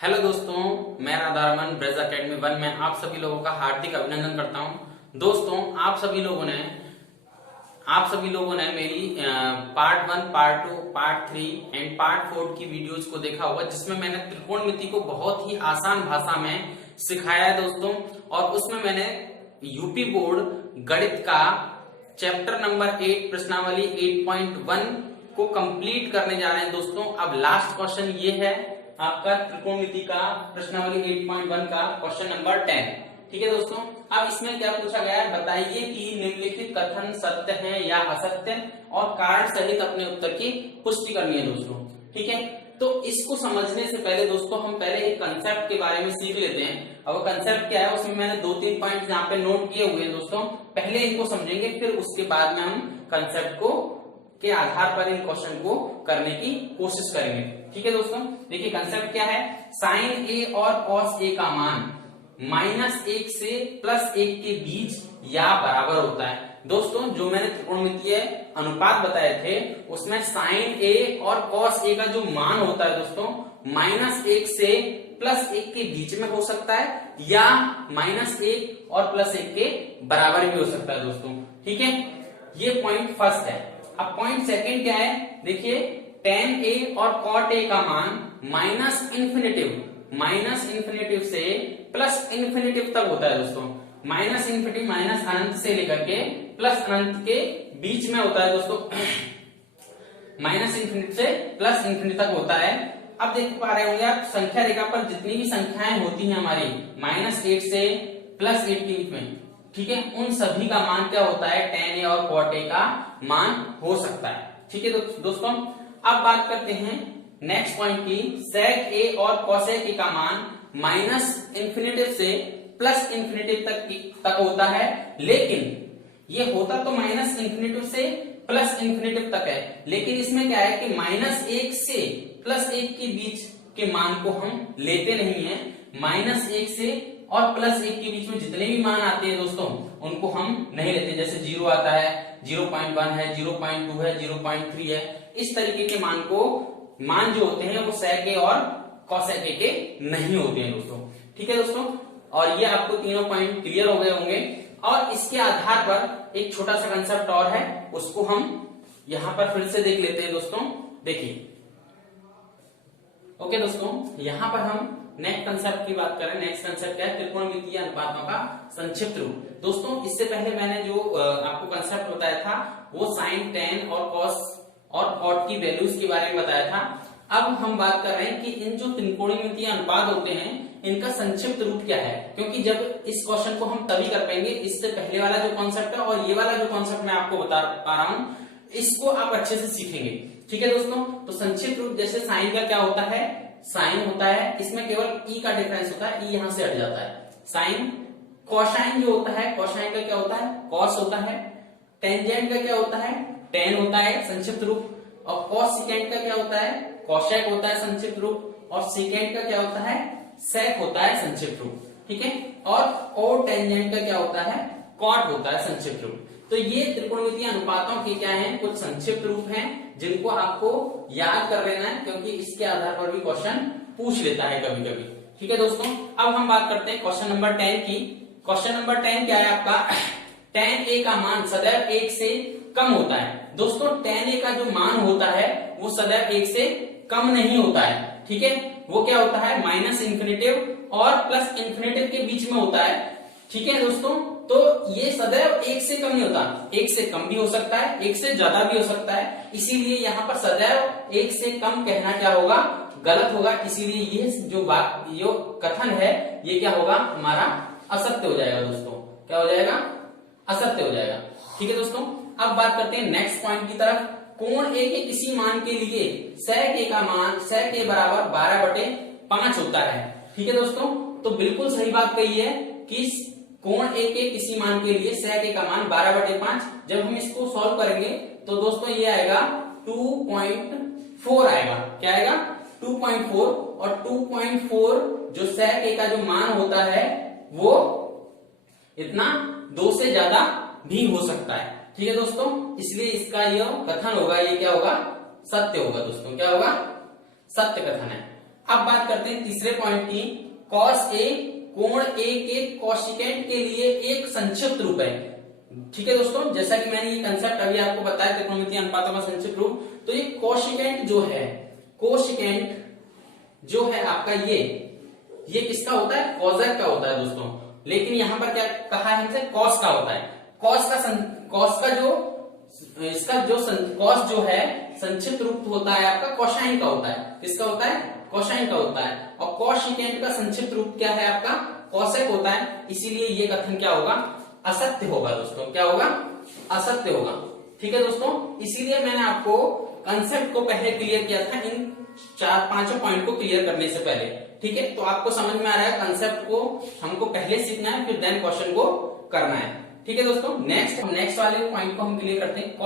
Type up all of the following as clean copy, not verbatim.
Hello दोस्तों, मैं Radharaman ब्रेज academy 1 में आप सभी लोगों का हार्दिक अभिनंदन करता हूं। दोस्तों, आप सभी लोगों ने मेरी part 1, part 2, part 3 and part 4 की वीडियोस को देखा होगा, जिसमें मैंने त्रिकोणमिति को बहुत ही आसान भाषा में सिखाया है दोस्तों। और उसमें मैंने यूपी बोर्ड गणित का चैप्टर नंबर 8 प्रश्नावली 8.1 को कंप्लीट करने जा रहे हैं दोस्तों। अब लास्ट क्वेश्चन ये है आपका त्रिकोणमिति का प्रश्नावली 8.1 का क्वेश्चन नंबर 10। ठीक है दोस्तों, अब इसमें क्या पूछा गया है, बताइए कि निम्नलिखित कथन सत्य है या असत्य, और कारण सहित अपने उत्तर की पुष्टि करनी है दोस्तों। ठीक है, तो इसको समझने से पहले दोस्तों हम पहले एक कंसेप्ट के बारे में सीख लेते हैं। अब वो कंसेप्ट क्या है, उसमें मैंने 2-3 पॉइंट यहाँ पे नोट किए हुए हैं दोस्तों। पहले इनको समझेंगे, फिर उसके बाद में हम कंसेप्ट को के आधार पर इन क्वेश्चन को करने की कोशिश करेंगे। ठीक है दोस्तों, देखिए कंसेप्ट क्या है। साइन ए और कॉस ए का मान -1 से +1 के बीच या बराबर होता है। दोस्तों, जो मैंने त्रिकोणमितीय अनुपात बताए थे उसमें साइन ए और कॉस ए का जो मान होता है दोस्तों, -1 से +1 के बीच में हो सकता है, या -1 और +1 के बराबर भी हो सकता है दोस्तों। ठीक है, ये पॉइंट फर्स्ट है। अब पॉइंट सेकंड क्या है, देखिए tan a और cot a का मान माइनस इन्फिनेटिव से प्लस इन्फिनेटिव तक होता है दोस्तों। माइनस इन्फिनेटिव माइनस अनंत से लेकर के प्लस अनंत के बीच में होता है दोस्तों। माइनस इन्फिनिटी से प्लस इन्फिनिटी तक होता है। अब देख पा रहे होंगे आप, संख्या रेखा पर जितनी भी संख्याएं होती हैं हमारी -8 से +8 के बीच में, ठीक है, उन सभी का मान क्या होता है, tan a और cot a का मान हो सकता है। ठीक है दोस्तों, अब बात करते हैं नेक्स्ट पॉइंट की। sec a और cos a का मान -इन्फिनेटिव से +इन्फिनेटिव तक होता है, लेकिन ये होता तो -इन्फिनेटिव से +इन्फिनेटिव तक है, लेकिन इसमें क्या है कि -1 से +1 के बीच के मान को हम लेते नहीं है। -1 से और +1 के बीच में जितने भी मान आते हैं दोस्तों उनको हम नहीं लेते। जैसे 0 आता है, 0.1 है, 0.2 है, 0.3 है, इस तरीके के मान जो होते हैं वो sec a और cos a के नहीं होते हैं दोस्तों। ठीक है दोस्तों, और ये आपको तीनों पॉइंट क्लियर हो गए होंगे। और इसके आधार पर एक छोटा सा कंसेप्ट और है, उसको हम यहां पर फिर से देख लेते हैं दोस्तों। देखिए, ओके दोस्तों, यहां पर हम नेक्स्ट कंसेप्ट की बात करें। नेक्स्ट कंसेप्ट क्या है, त्रिकोणमितीय अनुपातों का संक्षिप्त रूप। दोस्तों, इससे पहले मैंने जो आपको कंसेप्ट बताया था वो साइन, tan और cos और cot की वैल्यूज के बारे में बताया था। अब हम बात कर रहे हैं कि इन जो त्रिकोणमितीय अनुपात होते हैं इनका संक्षिप्त रूप क्या है, क्योंकि जब इस क्वेश्चन को हम तभी कर पाएंगे, इससे पहले वाला जो कॉन्सेप्ट है और ये वाला जो कॉन्सेप्ट मैं आपको बता पा रहा हूं इसको आप अच्छे से सीखेंगे। ठीक है दोस्तों, तो संक्षिप्त रूप जैसे साइन का क्या होता है, साइन होता है, इसमें केवल ई का डिफरेंस होता है, ई यहां से हट जाता है साइन। कोसाइन जो होता है, कोसाइन का क्या होता है, कॉस होता है। टेंजेंट का क्या होता है, टेन होता है संक्षिप्त रूप। और कॉस सिकेंड का क्या होता है, कोसेक होता है संक्षिप्त रूप। और सिकेंड का क्या होता है, सेक होता है संक्षिप्त रूप। ठीक है, और टेंजेंट का क्या होता है, कॉट होता है संक्षिप्त रूप। तो ये त्रिकोणमितीय अनुपातों के क्या हैं, कुछ संक्षिप्त रूप हैं जिनको आपको याद कर लेना है, क्योंकि इसके आधार पर भी क्वेश्चन पूछ लेता है कभी कभी। ठीक है दोस्तों, अब हम बात करते हैं क्वेश्चन नंबर 10 की। क्वेश्चन नंबर 10 क्या है आपका, tan a का मान सदैव 1 से कम होता है। दोस्तों, tan a का जो मान होता है वो सदैव 1 से कम नहीं होता है। ठीक है, वो क्या होता है, -इन्फिनेटिव और +इन्फिनेटिव के बीच में होता है। ठीक है दोस्तों, तो ये सदैव 1 से कम नहीं होता, 1 से कम भी हो सकता है, 1 से ज्यादा भी हो सकता है। इसीलिए यहाँ पर सदैव 1 से कम कहना क्या होगा, गलत होगा। इसीलिए ये जो कथन है ये क्या होगा, हमारा असत्य हो जाएगा दोस्तों। क्या हो जाएगा, असत्य हो जाएगा। ठीक है दोस्तों, अब बात करते हैं नेक्स्ट पॉइंट की तरफ। कोण a के किसी मान के लिए sec a का मान sec a बराबर 12/5 होता है। ठीक है दोस्तों, तो बिल्कुल सही बात कही है कि कोण a के किसी मान के लिए sec a का मान 12/5। जब हम इसको सॉल्व करेंगे तो दोस्तों ये आएगा 2.4 आएगा। क्या आएगा, 2.4। और 2.4 जो sec a का जो मान होता है वो इतना 2 से ज्यादा भी हो सकता है। ठीक है दोस्तों, इसलिए इसका यह कथन होगा, ये क्या होगा, सत्य होगा दोस्तों। क्या होगा, सत्य कथन है। अब बात करते हैं तीसरे पॉइंट की। कॉस ए कोण ए के कोशिकेंट के लिए एक संक्षिप्त रूप है। ठीक है दोस्तों, जैसा कि मैंने ये कंसेप्ट अभी आपको बताया त्रिकोणमितीय अनुपातों का संक्षिप्त रूप, तो ये कोशिकेंट जो है, कोशिकेंट जो है आपका ये किसका होता है? कॉजक का होता है दोस्तों। लेकिन यहां पर क्या कहा है हमसे? कॉस का होता है। कॉस का जो इसका जो कॉस जो है संक्षिप्त रूप होता है आपका कोसाइन का होता है। किसका होता है? कोसाइन का होता है। और कोशिकेंट का संक्षिप्त रूप क्या है आपका? कोसेक होता है। इसीलिए ये कथन क्या होगा? असत्य होगा दोस्तों। क्या होगा? असत्य होगा। ठीक है दोस्तों, इसीलिए मैंने आपको कंसेप्ट को पहले क्लियर किया था, इन 4-5 पॉइंट को क्लियर करने से पहले। ठीक है, तो आपको समझ में आ रहा है कंसेप्ट को हमको पहले सीखना है, फिर देन क्वेश्चन को करना है। ठीक है दोस्तों, नेक्स्ट वाले पॉइंट को हम क्लियर करते हैं।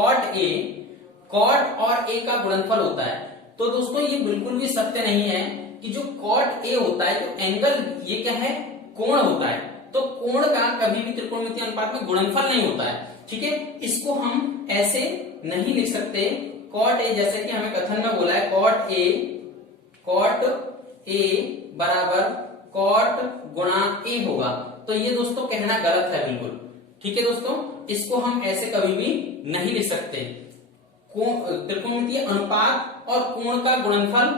कॉट और ए का गुणनफल होता है। तो दोस्तों ये बिल्कुल भी सत्य नहीं है कि जो कॉट ए होता है, तो एंगल ये क्या है? कोण होता है। तो कोण का कभी भी त्रिकोणमितीय अनुपात में गुणनफल नहीं होता है। ठीक है, इसको हम ऐसे नहीं लिख सकते। कॉट ए, जैसे कि हमें कथन में बोला है, कॉट ए बराबर कॉट गुणा ए होगा। तो ये दोस्तों कहना गलत है बिल्कुल। ठीक है दोस्तों, इसको हम ऐसे कभी भी नहीं लिख सकते। त्रिकोणमितीय अनुपात और कोण का गुणनफल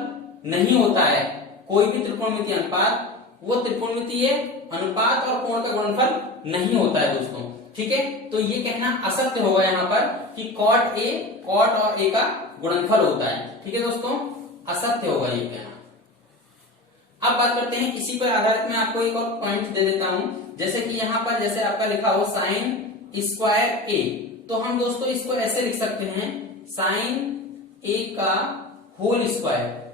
नहीं होता है। कोई भी त्रिकोणमितीय अनुपात वो त्रिकोणमितीय अनुपात और कोण का गुणनफल नहीं होता है दोस्तों। ठीक है, तो ये कहना असत्य होगा यहाँ पर कि कॉट और ए का गुणनफल होता है। ठीक है दोस्तों, असत्य होगा ये कहना। अब बात करते हैं, इसी पर आधारित मैं आपको एक और पॉइंट दे देता हूं। जैसे कि यहाँ पर जैसे आपका लिखा हो साइन स्क्वायर ए, तो हम दोस्तों इसको ऐसे लिख सकते हैं, साइन ए का होल स्क्वायर।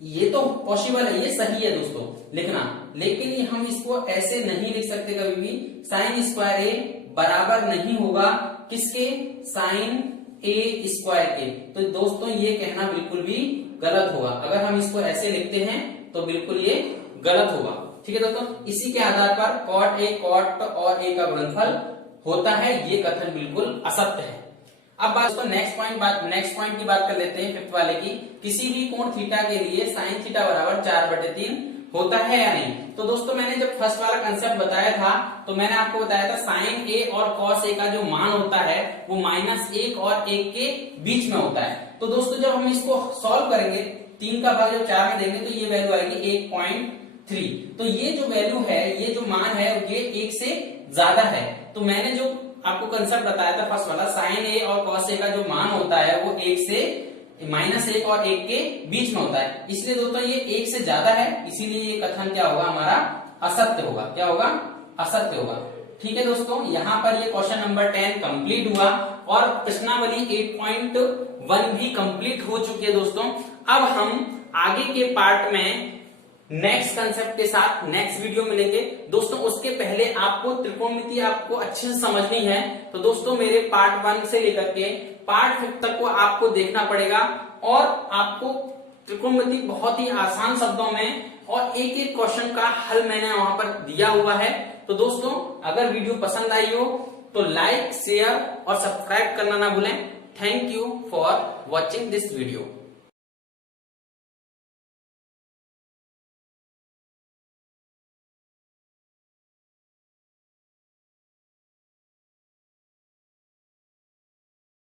ये तो पॉसिबल है, ये सही है दोस्तों लिखना, लेकिन हम इसको ऐसे नहीं लिख सकते कभी भी। साइन स्क्वायर ए बराबर नहीं होगा किसके? साइन ए स्क्वायर के। तो दोस्तों ये कहना बिल्कुल भी गलत होगा। अगर हम इसको ऐसे लिखते हैं तो बिल्कुल ये गलत होगा। ठीक है दोस्तों, इसी के आधार पर कॉट और ए का गुणनफल होता है, ये कथन बिल्कुल असत्य है। अब दोस्तों नेक्स्ट पॉइंट की बात कर लेते हैं, फिफ्थ वाले की। किसी भी कोण थीटा के लिए साइन थीटा बराबर 4/3 होता है या नहीं? तो दोस्तों मैंने जब फर्स्ट वाला कंसेप्ट बताया था, तो मैंने आपको बताया था साइन ए और कॉस ए का जो मान होता है वो -1 और 1 के बीच में होता है। तो दोस्तों जब हम इसको सॉल्व करेंगे, 3 का भाग जब 4 में देंगे तो ये वैल्यू आएगी 1.3। तो ये जो वैल्यू है, ये जो मान है, ये 1 से ज्यादा है। तो मैंने जो आपको कंसेप्ट बताया था फर्स्ट वाला, साइन ए और कॉस ए का जो मान होता है वो 1 से -1 और 1 के बीच में होता है। इसलिए दोस्तों ये 1 से ज्यादा है, इसीलिए ये कथन क्या होगा हमारा? असत्य होगा। क्या होगा? असत्य होगा। ठीक है दोस्तों, यहाँ पर ये क्वेश्चन नंबर 10 कंप्लीट हुआ और प्रश्नावली 8.1 भी कंप्लीट हो चुकी है दोस्तों। अब हम आगे के पार्ट में नेक्स्ट कंसेप्ट के साथ नेक्स्ट वीडियो मिलेंगे दोस्तों। उसके पहले आपको त्रिकोणमिति आपको अच्छे से समझनी है, तो दोस्तों मेरे पार्ट 1 से लेकर के पार्ट 5 तक को आपको देखना पड़ेगा और आपको त्रिकोणमिति बहुत ही आसान शब्दों में और एक एक क्वेश्चन का हल मैंने वहां पर दिया हुआ है। तो दोस्तों अगर वीडियो पसंद आई हो तो लाइक, शेयर और सब्सक्राइब करना ना भूलें। Thank you for watching this video.